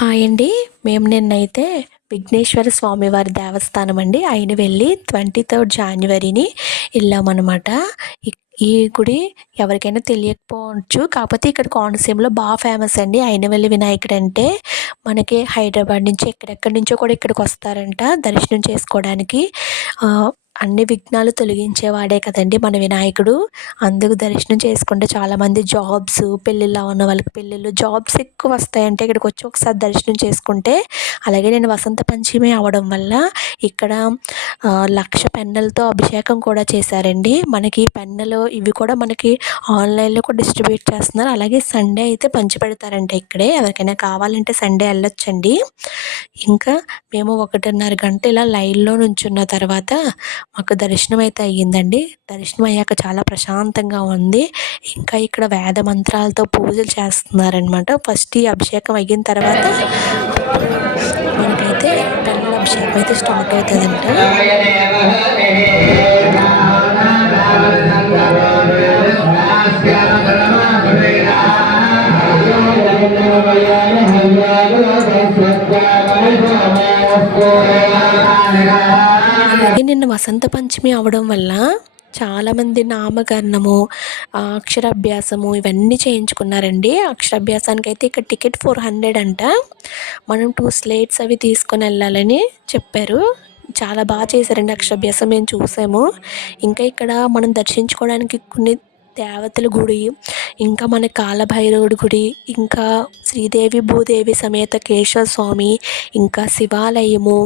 Hi అండి. మేము నిన్నైతే విఘ్నేశ్వర స్వామివారి దేవస్థానం అండి. ఆయన వెళ్ళి ట్వంటీ థర్డ్ జాన్వరిని వెళ్ళామన్నమాట. ఈ గుడి ఎవరికైనా తెలియకపోవచ్చు. కాకపోతే ఇక్కడ కోనసీమలో బాగా ఫేమస్ అండి. అయినవల్లి వినాయకుడు అంటే మనకి హైదరాబాద్ నుంచి ఎక్కడెక్కడి నుంచో కూడా ఇక్కడికి వస్తారంట దర్శనం చేసుకోవడానికి. అన్ని విఘ్నాలు తొలగించేవాడే కదండి మన వినాయకుడు. అందుకు దర్శనం చేసుకుంటే చాలామంది జాబ్స్ పెళ్ళిళ్ళు ఉన్న వాళ్ళకి పెళ్ళిళ్ళు జాబ్స్ ఎక్కువ వస్తాయంటే ఇక్కడికి వచ్చి ఒకసారి దర్శనం చేసుకుంటే అలాగే నేను వసంత పంచమి అవడం వల్ల ఇక్కడ లక్ష పెన్నులతో అభిషేకం కూడా చేశారండి. మనకి పెన్నులు ఇవి కూడా మనకి ఆన్లైన్లో కూడా డిస్ట్రిబ్యూట్ చేస్తున్నారు. అలాగే సండే అయితే పంచిపెడతారంటే ఇక్కడే. ఎవరికైనా కావాలంటే సండే వెళ్ళొచ్చండి. ఇంకా మేము ఒకటిన్నర గంట ఇలా లైన్లో నుంచున్న తర్వాత మాకు దర్శనం అయితే అయ్యిందండి. దర్శనం అయ్యాక చాలా ప్రశాంతంగా ఉంది. ఇంకా ఇక్కడ వేద మంత్రాలతో పూజలు చేస్తున్నారనమాట ఫస్ట్ ఈ అభిషేకం అయిన తర్వాత మనకైతే పిల్లల అభిషేకం అయితే స్టార్ట్ అవుతుందంట. Yeah. నిన్న వసంత పంచమి అవడం వల్ల చాలామంది నామకరణము అక్షరాభ్యాసము ఇవన్నీ చేయించుకున్నారండి. అక్షరాభ్యాసానికి అయితే ఇక్కడ టికెట్ ఫోర్ హండ్రెడ్ అంట. మనం టూ స్లేట్స్ అవి తీసుకొని వెళ్ళాలని చెప్పారు. చాలా బాగా చేశారండి అక్షరాభ్యాసం మేము చూసాము. ఇంకా ఇక్కడ మనం దర్శించుకోవడానికి కొన్ని దేవతల గుడి ఇంకా మన కాలభైరవుడి గుడి ఇంకా శ్రీదేవి భూదేవి సమేత కేశవ స్వామి ఇంకా శివాలయము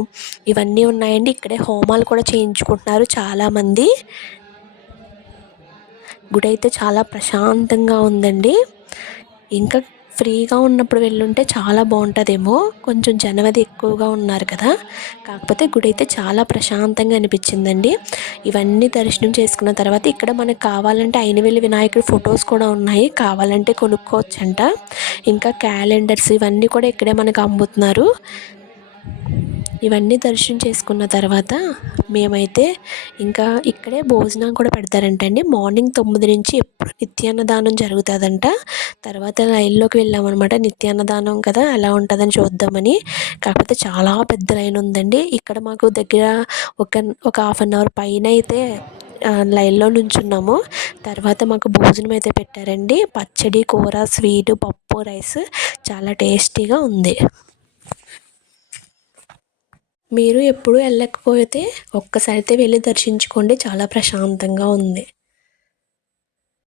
ఇవన్నీ ఉన్నాయండి. ఇక్కడే హోమాలు కూడా చేయించుకుంటున్నారు చాలామంది. గుడి అయితే చాలా ప్రశాంతంగా ఉందండి. ఇంకా ఫ్రీగా ఉన్నప్పుడు వెళ్ళుంటే చాలా బాగుంటుందేమో కొంచెం జనవది ఎక్కువగా ఉన్నారు కదా. కాకపోతే గుడి అయితే చాలా ప్రశాంతంగా అనిపించిందండి. ఇవన్నీ దర్శనం చేసుకున్న తర్వాత ఇక్కడ మనకు కావాలంటే అయినవెల్లి వినాయకుడి ఫొటోస్ కూడా ఉన్నాయి. కావాలంటే కొనుక్కోవచ్చంట. ఇంకా క్యాలెండర్స్ ఇవన్నీ కూడా ఇక్కడే మనకు అమ్ముతున్నారు. ఇవన్నీ దర్శనం చేసుకున్న తర్వాత మేమైతే ఇంకా ఇక్కడే భోజనం కూడా పెడతారంటండి మార్నింగ్ తొమ్మిది నుంచి ఎప్పుడు నిత్యాన్నదానం జరుగుతుందంట. తర్వాత లైన్లోకి వెళ్ళామన్నమాట. నిత్యాన్నదానం కదా ఎలా ఉంటుందని చూద్దామని. కాకపోతే చాలా పెద్ద లైన్ ఉందండి. ఇక్కడ మాకు దగ్గర ఒక ఒక హాఫ్ అన్ అవర్ పైన అయితే లైన్లో నుంచున్నాము. తర్వాత మాకు భోజనం అయితే పెట్టారండి. పచ్చడి కూర స్వీట్ పప్పు రైస్ చాలా టేస్టీగా ఉంది. మీరు ఎప్పుడు వెళ్ళకపోతే ఒక్కసారి అయితే వెళ్ళి దర్శించుకోండి. చాలా ప్రశాంతంగా ఉంది.